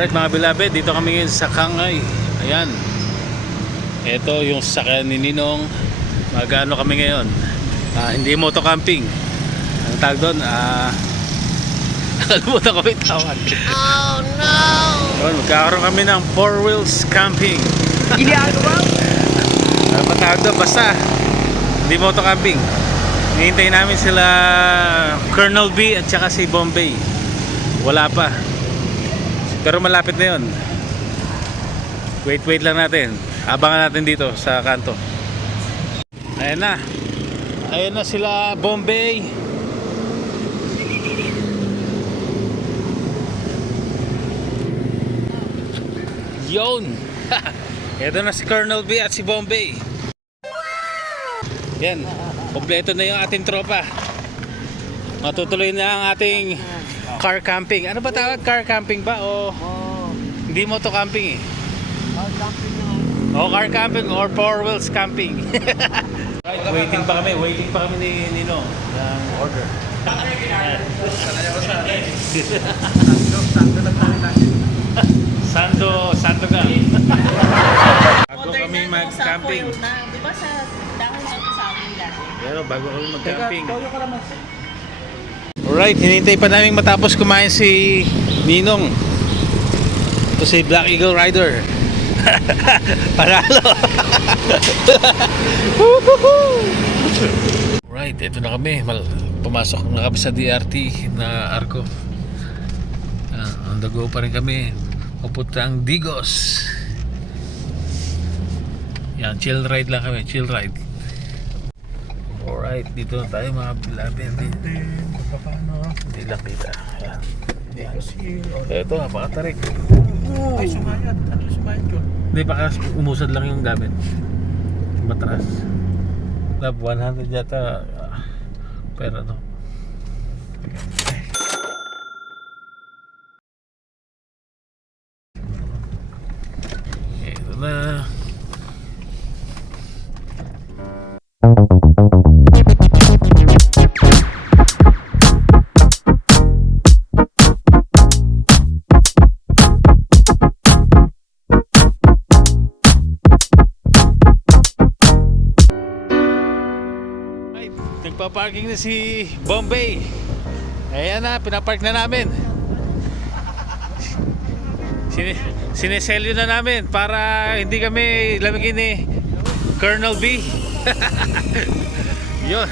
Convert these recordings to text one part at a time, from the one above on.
Alright mga beloved, dito kami ngayon sa Kangay. Ayan. Ito yung sasakyan ni Ninong. Mag-ano kami ngayon. Hindi moto camping. Ang tawag doon, nakalimutan ko yung tawag. Oh no! Yun, magkakaroon kami ng 4 wheels camping. Ginagawa? Ano pa tawag doon? Basta, hindi moto camping. Hihintay namin sila Colonel B at saka si Bombay. Wala pa. Pero malapit na yun. Wait lang natin. Abangan natin dito sa kanto. Ayan na. Ayan na sila Bombay. Yun. Ito na si Colonel B at si Bombay. Yan. Kompleto na yung ating tropa. Matutuloy na ang ating car camping. Ano ba tawag? Car camping ba? O hindi moto camping eh? Car camping naman. O car camping or 4 wheels camping. Right, waiting pa kami ni Nino ng order. Sando ka. Bago kami mag-camping. Di ba sa dahil lang sa amin dati? Pero bago kami mag-camping. Alright, hinintay pa namin matapos kumain si Ninong. Ito si Black Eagle Rider. Panalo. Right, ito na kami. Pumasok na kami sa DRT na Arco. On the go pa rin kami. Pupuntang Digos. Yan, chill ride lang kami. Chill ride. Alright, dito na tayo mga beloved. Hindi lang kita. Ayan. Ito, napakatarik. Ay, sumayad. Ano yung sumayad yun? Hindi, baka umusad lang yung gamit. Matras. 100 yata. Pero ano. Ito na. Nagpa-parking na si Bombay. Ayan na, pinapark na namin. Sineselyo na namin para hindi kami lamigin ni Colonel B. Yun.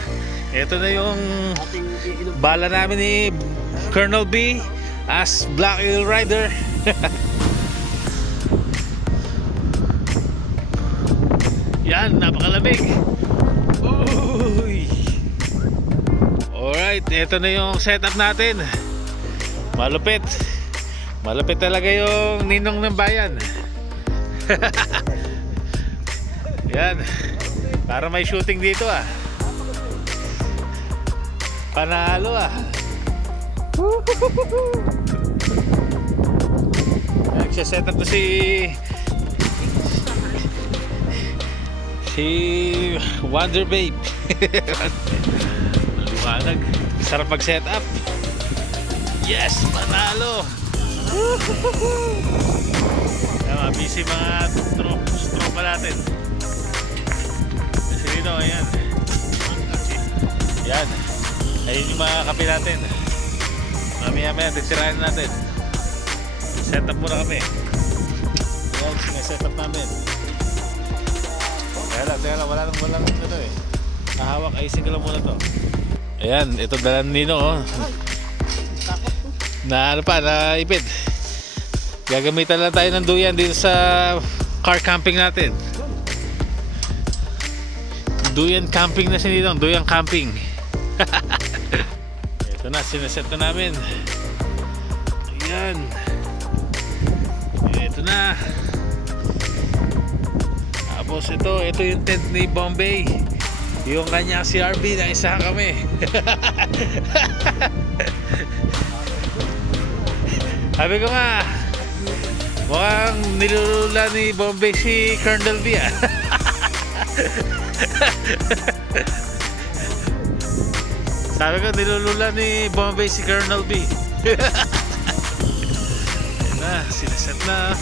Ito na yung bala namin ni Colonel B as Black Eagle Rider. Yan, napakalamig. Uy. Alright, ito na yung setup natin. Malupit. Malupit talaga yung ninong ng bayan. Yan. Para may shooting dito ah. Panalo ah. Nagsiset up na si Wonder Babe. Maliwanag. Sarap mag-set up. Yes, panalo. Tama, busy mga tropa natin. Kasi dito, ayan. Yan. Ayun yung mga kape natin. Mamaya titirahin natin. Set up muna kami. Yan, sineset up namin. Teka lang, wala lang ito eh. Nahawak, ayusin ko lang muna to. Ayan, ito dalan nino oh. Na ano pa, naipit. Gagamitan lang tayo ng duyan dito sa car camping natin. Duyan camping na sinitong, duyan camping. Ito na, sineset na namin. Ayan. Ito na. Tapos ito yung tent ni Bombay. Yung kanya CRB na isa kami. Sabi ko nga, mukhang nilulula ni Bombay si Colonel B ah. Sabi ko nilulula ni Bombay si Colonel B. na, sinaset na.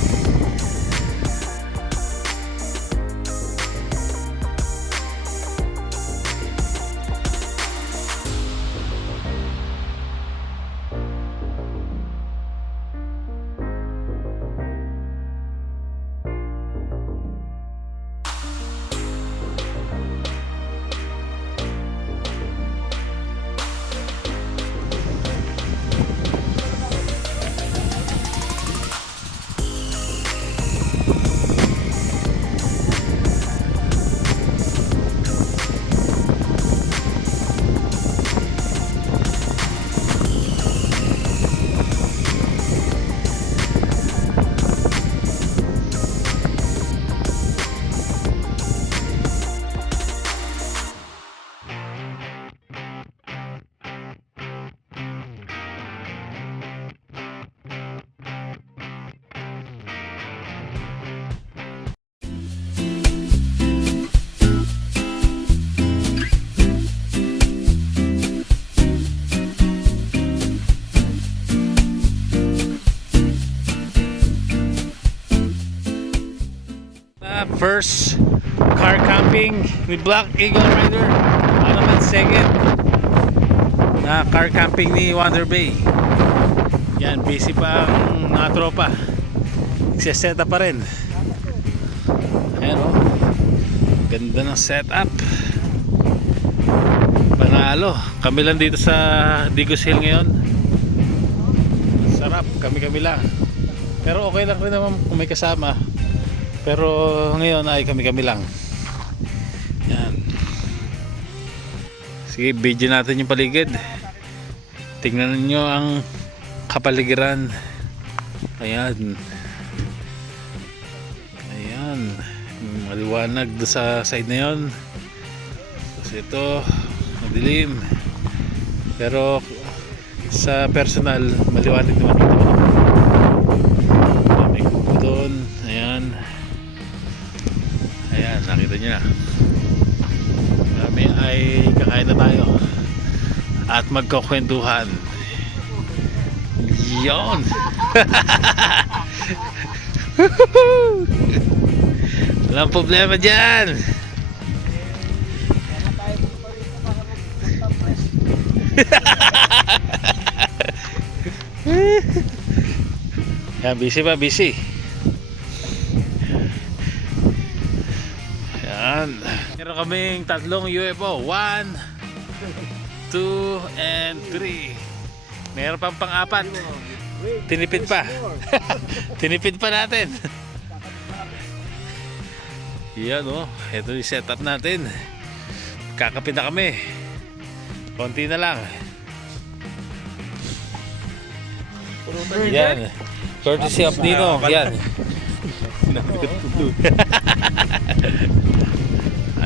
First car camping with Black Eagle Rider. Ano naman second na car camping ni Wonder Bay. Yan, busy pa ang mga tropa. Nagseseta pa rin. Ayan o. Ganda ng setup. Panalo. Kami lang dito sa Digos Hill ngayon. Sarap. Kami-kami lang. Pero okay lang rin naman kung may kasama. Pero ngayon ay kami-kami lang. Yan. Sige, video natin yung paligid. Tingnan niyo ang kapaligiran. Ayan. Ayan. Maliwanag doon sa side na yun. Tapos ito, madilim. Pero sa personal, maliwanag naman ito. May kuko doon. Ayan. Ayan, nakita nyo na. Kami ay kakain na tayo at magkukwentuhan. Yon. Walang problema dyan. Yan, busy pa, busy. Meron kaming tatlong UFO. 1, 2, and 3. Meron pang pang-apat. Tinipid pa. Tinipid pa natin. Yan o. Ito yung setup natin. Kakapit na kami. Konti na lang. Yan. Courtesy of Nino. Yan.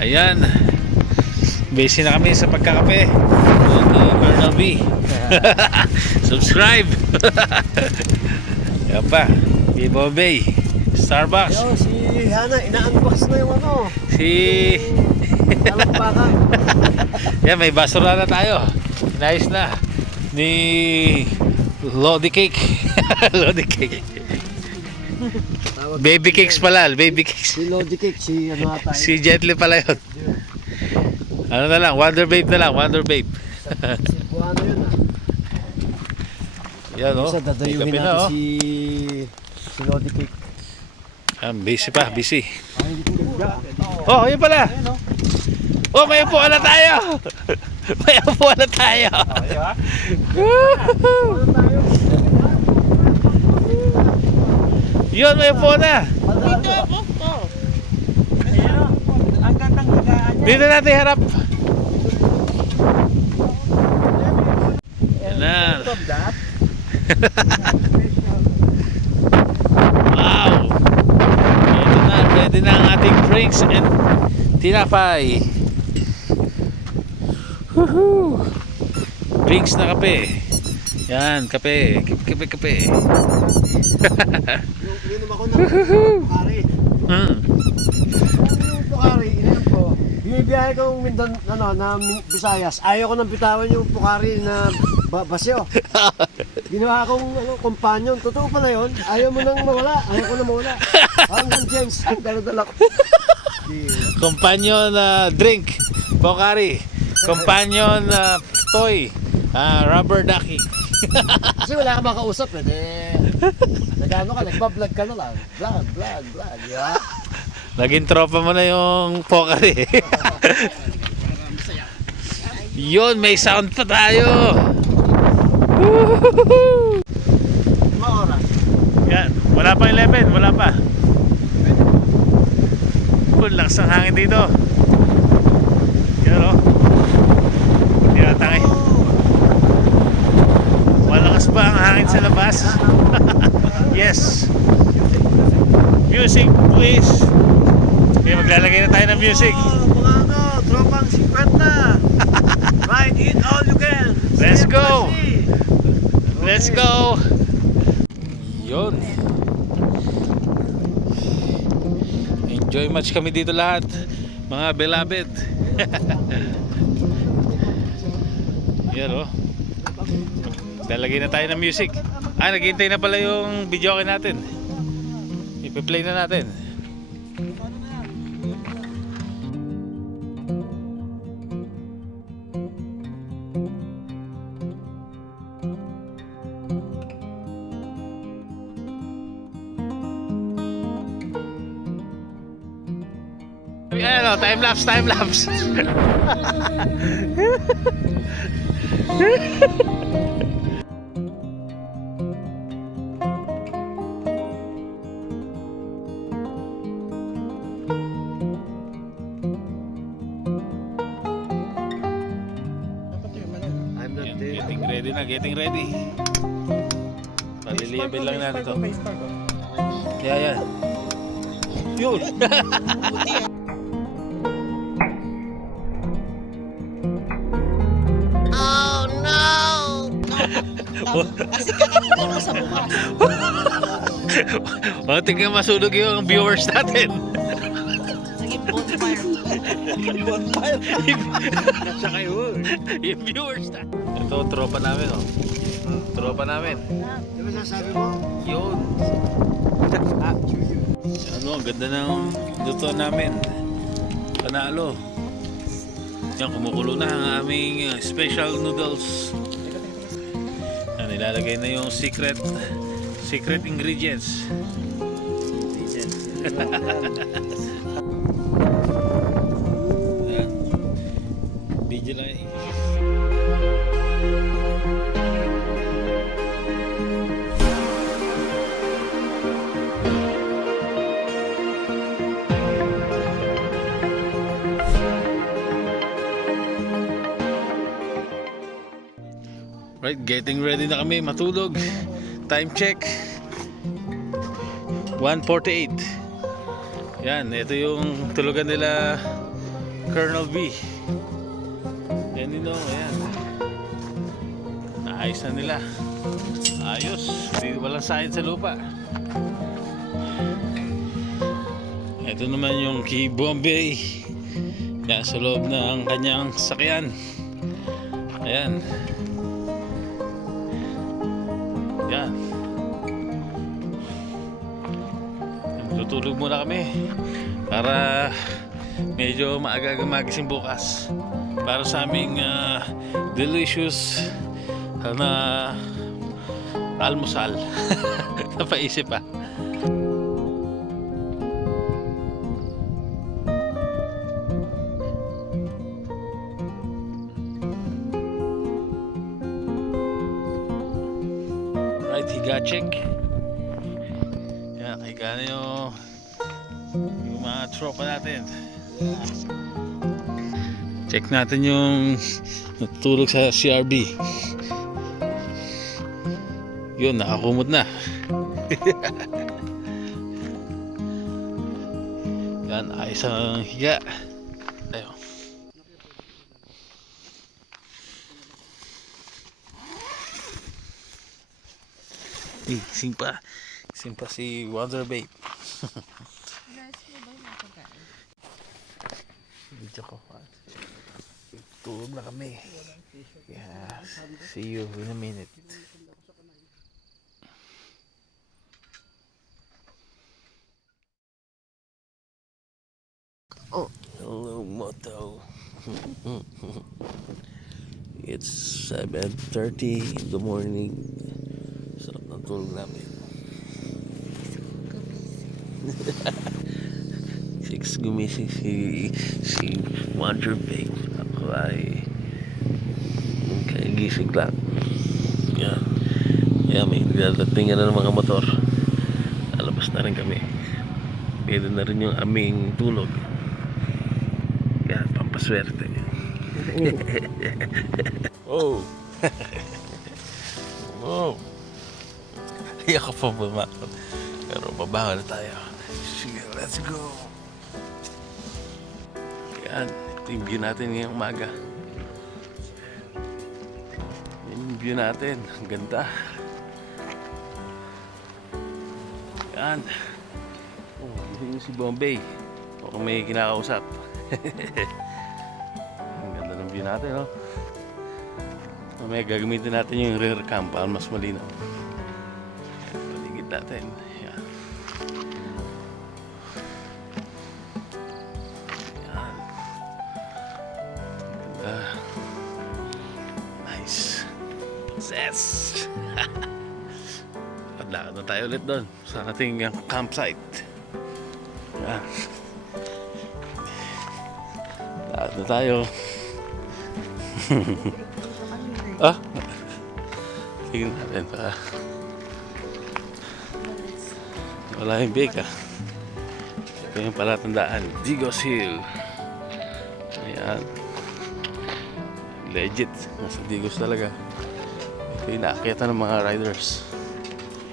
Ayan. Busy na kami sa pagkakape. Colonel B. Subscribe. Yan pa. Kay Bombay. Starbucks. Yo, si Hana, ina-unbox na yung ano. Si... Talampakan. Yan, may basura na tayo. Nice na. Ni... Lodi Cake. Lodi Cake. Baby cakes pala, baby cakes. Si Logic, si ano ata. Si Gently pala yun. Ano na lang, Wonder Babe na lang, Wonder Babe. Si Buano yun ah. Yan o, Isa dadayuhin kape natin na o. si Logic. Busy pa, busy. Oh, yun pala. Oh, may upuan na tayo. May upuan na tayo. Yun, may upuan na. Dito ako po. Ang gandang higaan niya. Dito natin harap. Yan na. Wow. Ito na, ready na ang ating drinks and tinapay. Woohoo! Drinks na kape. Yan, kape. Kape. Ininom ako ng Pukari. Yung Pukari, ininom ko. Binibiyahe kong Visayas. Ayaw ko nang bitawan yung Pukari na Basyo. Ginawa akong companion. Totoo pala yun. Ayaw mo nang mawala. Ayaw ko na mawala. Hanggang James. Dala-dala ko. Companion drink, Pocari. Companion toy, rubber ducky. Kasi wala ka makausap. Nagano ka, nagpa-vlog ka na lang. Vlog. Di ba? Naging tropa mo na yung Pocari. Yun, may sound pa tayo. Lima oras. Yan, wala pa 11, wala pa. Lakas ang hangin dito. Yan o. Hindi natangay. Malakas ba ang hangin sa labas? Yes. Music please. Okay, maglalagay na tayo ng music. Mga tropang 50. Ride it all you can. Let's go. Let's go. Yun. Enjoy much kami dito lahat, mga beloved. Yan o. Lalagay na tayo ng music. Naghihintay na pala yung video natin. Ipi-play na natin. Ayan o, time lapse. I'm not there. Getting ready. Palilibin lang natin to. Yeah. Yun. Kasi kakalimutan ko sa bukas. Tingnan masunog yung viewers natin. Sige, bonfire. Saka yun. Yung viewers natin. Ito, tropa namin oh. Tropa namin. Di ba sasabi mo? Yun. Ang ganda ng luto namin. Panalo. Yan, kumukulo na ang aming special noodles. Yan, ilalagay na yung secret ingredients. Yan. Video lang. Right, getting ready na kami matulog. Time check 1:48. Yan, ito yung tulugan nila Colonel B. Yan din o, ayan. Naayos na nila. Ayos, hindi walang sayad sa lupa. Ito naman yung kay Bombay. Yan, sa loob ng kanyang sakyan. Ayan. Yan. Tutulog muna kami para medyo maaga magising bukas para sa aming delicious na almusal. Napaisip pa. Right, higa check. Yan, higa na yung mga tropa natin. Check natin yung natutulog sa CRB. Yun, nakakumot na. Yan, ayos ang higa. Ayun. Gising pa si Wonder Babe. Video ko. Tulog na kami. Yeah. See you in a minute. Oh. Hello, Moto. It's 7:30 in the morning. Sarap ng tulog namin. 6 gumising si Wonder Babe. Ako ay kagising lang. Yan. Yan, may nagdating na ng mga motor. Alabas na rin kami. Pwede na rin yung aming tulog. Yan, pampaswerte. Oh. Oh. Ayaw ka pa bumakot. Pero babaho na tayo. Sige, let's go. Yan, ito yung view natin ngayong umaga. Yan yung view natin. Ang ganda. Yan. Oh, yun yung si Bombay. O kung may kinakausap. Ang ganda ng view natin, no? May gagamitin natin yung rear cam para mas malinaw. Yan, paligid natin. Yan. Yan. Ganda. Nice. Yes! Lakad na tayo ulit doon sa ating campsite. Yan. Lakad na tayo. Ah? Tingnan natin para wala yung bake, ah. Ito yung palatandaan, Digos Hill. Ayan. Legit, nasa Digos talaga. Ito yung naakyatan ng mga riders.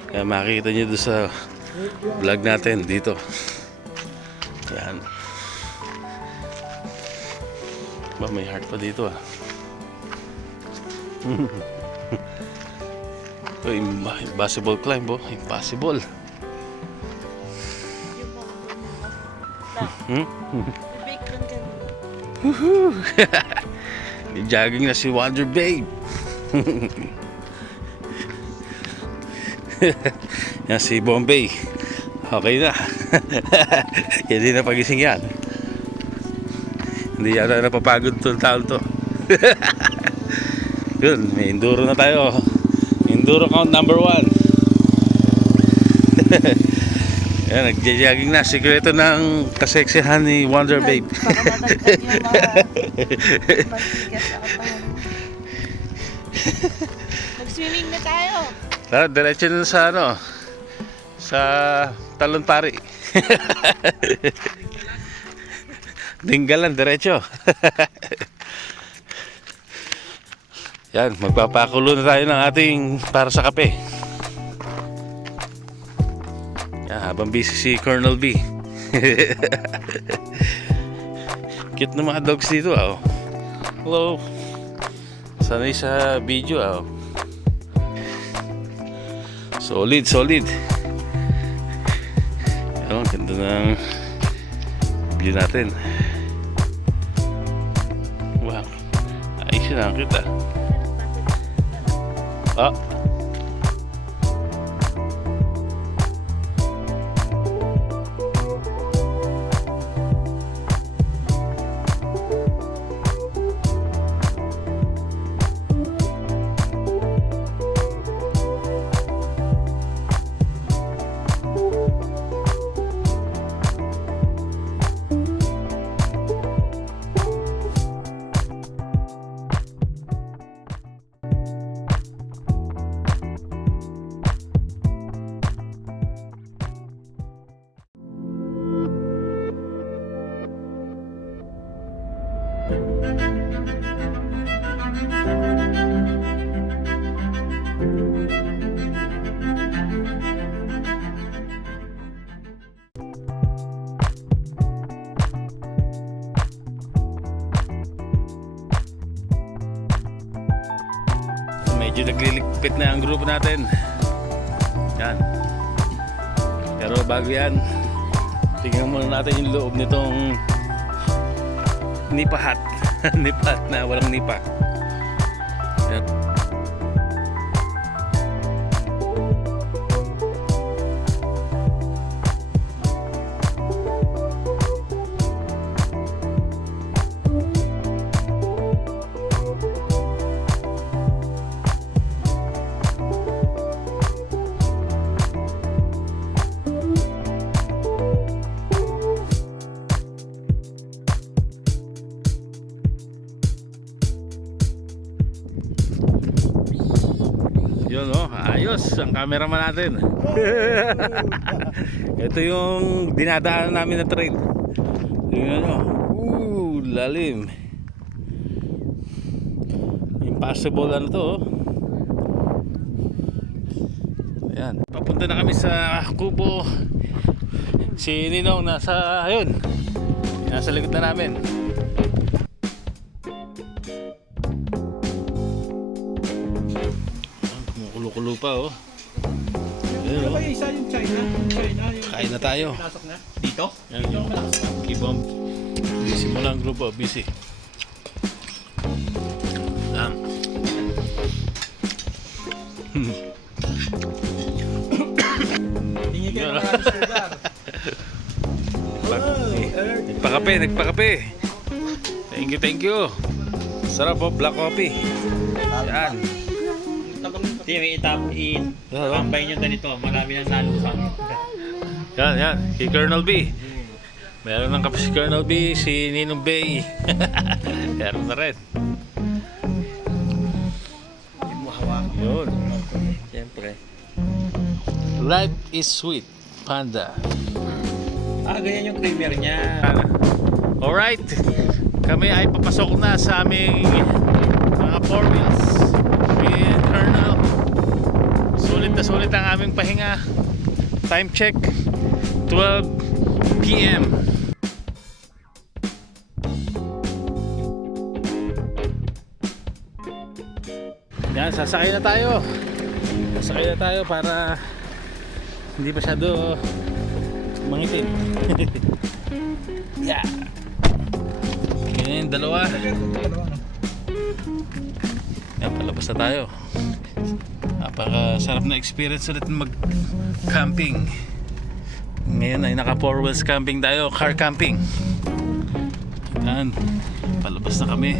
Kaya makikita nyo doon sa vlog natin dito. Ayan. Ba, may heart pa dito, ah. Ito, impossible climb, bo. Impossible. Bake lang dyan. Jogging na si Wonder Babe. Yan si Bombay. Okay na. Hindi na pagising yan. Hindi yata napapagod itong taon to. Yun, may enduro na tayo. Enduro count number 1. Yan, nagja-jogging na. Sikreto ng kaseksihan ni Wonder Babe. Baka matagdag yung mga mantigas sa katawan. Mag-swimming na tayo. Tara, diretso na sa ano, sa Talon Pari. Dinggalan, diretso. Yan, magpapakulo na tayo ng ating para sa kape. Yan, habang busy si Colonel B. Cute na mga dogs dito, ah. Hello. Sanay sa video, ah. Solid, solid. Yan, ganda ng view natin. Wow, ayos na kita. Ah. Medyo nagliligpit na ang grupo natin. Yan. Pero bago yan, tingnan muna natin yung loob nitong nipa hut. Nipa hut na walang nipa. Ayos, ang cameraman natin. Ito yung dinadaanan namin na trail. Tingnan nyo. Lalim. Impossible ano to. Ayan. Papunta na kami sa Kubo. Si Ninong nasa, ayun. Nasa likod na namin. Kumukulo-kulo pa oh. Ayun, oh. Isa yung China. Kain na tayo. Pinasok na. Dito? Yan yung Kibom. Busy mo lang grupo, busy. Yan. Tingin kayo ng maraming sugar. Nagpakape. Thank you. Sarap po, black coffee. Yan. Hindi, may itambay nyo ganito. Marami nang nalusang. Yan. Si Colonel B. Meron ng kape si Colonel B, si Ninong Bay. Meron na rin. Hindi mo hawak. Yun. Siyempre. Life is sweet. Panda. Ganyan yung creamer niya. Alright. Kami ay papasok na sa aming mga 4 wheels with Colonel. Sulit na sulit ang aming pahinga. Time check 12 PM. Yan, sasakay na tayo. Sasakay na tayo para hindi masyado mangitim. Yeah. Yan, dalawa. Yan, palabas na tayo. Napakasarap na experience ulit mag-camping. Ngayon ay naka 4 wheels camping tayo, car camping. Yan, palabas na kami.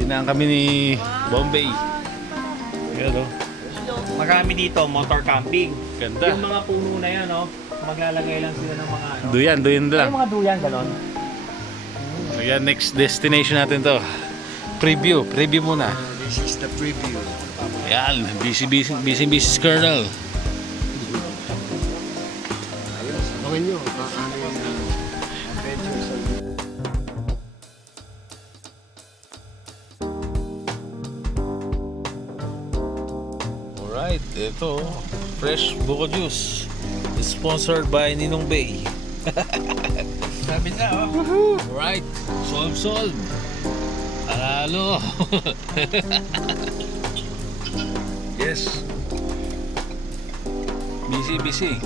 Dinaan kami ni Bombay. Ayan o. Marami dito, motor camping. Ganda. Yung mga puno na yan, no? Maglalagay lang sila ng mga ano. Duyan lang. Yung mga duyan, ganon. Ayan, next destination natin to. Preview muna. This is the preview. Ayan, busy si Colonel. Ayos, gawin nyo. Ano yung adventures on Alright, ito fresh buko juice. Sponsored by Ninong Bay. Sabi na, oh. Alright, solve. Panalo. Yes. Busy.